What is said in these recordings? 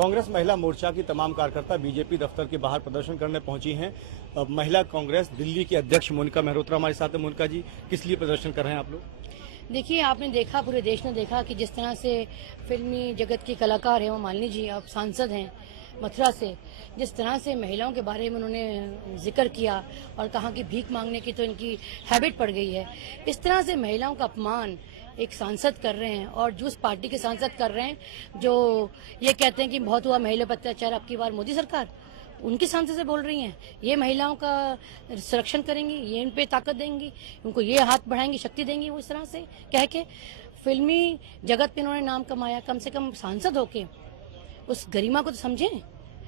कांग्रेस महिला मोर्चा की तमाम कार्यकर्ता बीजेपी दफ्तर के बाहर प्रदर्शन करने पहुंची हैं। महिला कांग्रेस दिल्ली की अध्यक्ष मोनिका मेहरोत्रा हमारे साथ है। मोनिका जी, किस लिए प्रदर्शन कर रहे हैं आप लोग? देखिए, आपने देखा, पूरे देश ने देखा कि जिस तरह से फिल्मी जगत के कलाकार हैं, वो मालिनी जी अब सांसद हैं मथुरा से, जिस तरह से महिलाओं के बारे में उन्होंने जिक्र किया और कहा कि भीख मांगने की तो इनकी हैबिट पड़ गई है। इस तरह से महिलाओं का अपमान एक सांसद कर रहे हैं और जो उस पार्टी के सांसद कर रहे हैं जो ये कहते हैं कि बहुत हुआ महिला पर अत्याचार, आपकी बार मोदी सरकार उनके सांसद से बोल रही हैं। ये महिलाओं का संरक्षण करेंगी, ये इन पे ताकत देंगी, उनको ये हाथ बढ़ाएंगी, शक्ति देंगी। वो इस तरह से कह के फिल्मी जगत पे इन्होंने नाम कमाया। कम से कम सांसद होके उस गरिमा को तो समझें,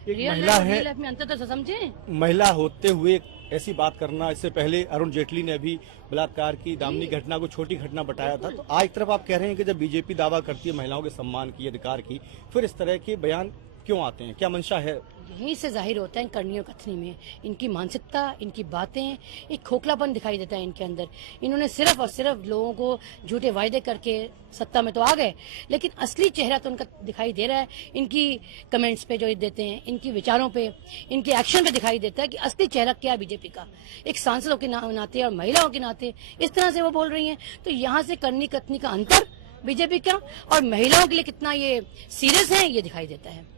महिला है, रियल लाइफ में अंतर तो समझें। महिला होते हुए ऐसी बात करना, इससे पहले अरुण जेटली ने भी बलात्कार की दामिनी घटना को छोटी घटना बताया था। तो आज तरफ आप कह रहे हैं कि जब बीजेपी दावा करती है महिलाओं के सम्मान की, अधिकार की, फिर इस तरह के बयान क्यों आते हैं? क्या मंशा है? यहीं से जाहिर होता है इन करनियों कथनी में, इनकी मानसिकता, इनकी बातें, एक खोखलापन दिखाई देता है इनके अंदर। इन्होंने सिर्फ और सिर्फ लोगों को झूठे वायदे करके सत्ता में तो आ गए, लेकिन असली चेहरा तो उनका दिखाई दे रहा है। इनकी कमेंट्स पे जो देते हैं, इनकी विचारों पे, इनके एक्शन पे दिखाई देता है कि असली चेहरा क्या है बीजेपी का। एक सांसदों के नाते और महिलाओं के नाते इस तरह से वो बोल रही हैं। तो यहाँ से करनी कथनी का अंतर बीजेपी का और महिलाओं के लिए कितना ये सीरियस है, ये दिखाई देता है।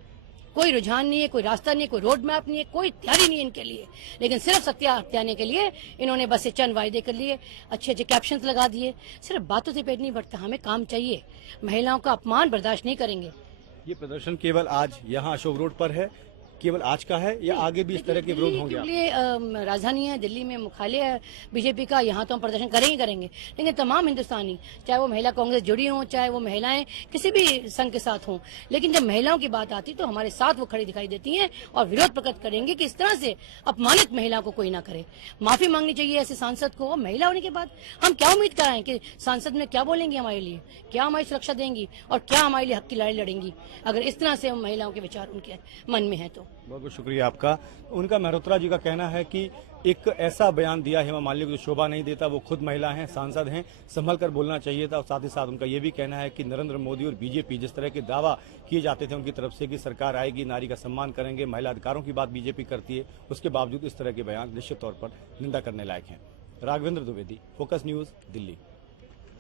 कोई रुझान नहीं है, कोई रास्ता नहीं है, कोई रोड मैप नहीं है, कोई तैयारी नहीं है इनके लिए, लेकिन सिर्फ सत्या हत्याने के लिए इन्होंने बस ये चंद वायदे कर लिए, अच्छे अच्छे कैप्शंस लगा दिए। सिर्फ बातों से पेट नहीं भरता, हमें काम चाहिए। महिलाओं का अपमान बर्दाश्त नहीं करेंगे। ये प्रदर्शन केवल आज यहाँ अशोक रोड पर है, केवल आज का है या आगे भी इस तरह के विरोध होंगे? दिल्ली राजधानी है, दिल्ली में मुख्यालय है बीजेपी का, यहाँ तो हम प्रदर्शन करेंगे। लेकिन तमाम हिंदुस्तानी, चाहे वो महिला कांग्रेस जुड़ी हों, चाहे वो महिलाएं किसी भी संघ के साथ हों, लेकिन जब महिलाओं की बात आती तो हमारे साथ वो खड़ी दिखाई देती हैं और विरोध प्रकट करेंगे कि इस तरह से अपमानित महिला को कोई ना करे। माफी मांगनी चाहिए ऐसे सांसद को। महिला होने के बाद हम क्या उम्मीद कराएं कि सांसद में क्या बोलेंगी हमारे लिए, क्या हमारी सुरक्षा देंगी और क्या हमारे लिए हक की लड़ाई लड़ेंगी, अगर इस तरह से महिलाओं के विचार उनके मन में है तो। बहुत बहुत शुक्रिया आपका। उनका मेहरोत्रा जी का कहना है कि एक ऐसा बयान दिया हेमा मालिनी को जो शोभा नहीं देता। वो खुद महिला हैं, सांसद हैं, संभल कर बोलना चाहिए था। और साथ ही साथ उनका ये भी कहना है कि नरेंद्र मोदी और बीजेपी जिस तरह के दावा किए जाते थे उनकी तरफ से कि सरकार आएगी, नारी का सम्मान करेंगे, महिला अधिकारों की बात बीजेपी करती है, उसके बावजूद इस तरह के बयान निश्चित तौर पर निंदा करने लायक हैं। Raghavendra Dwivedi, focus news, Delhi.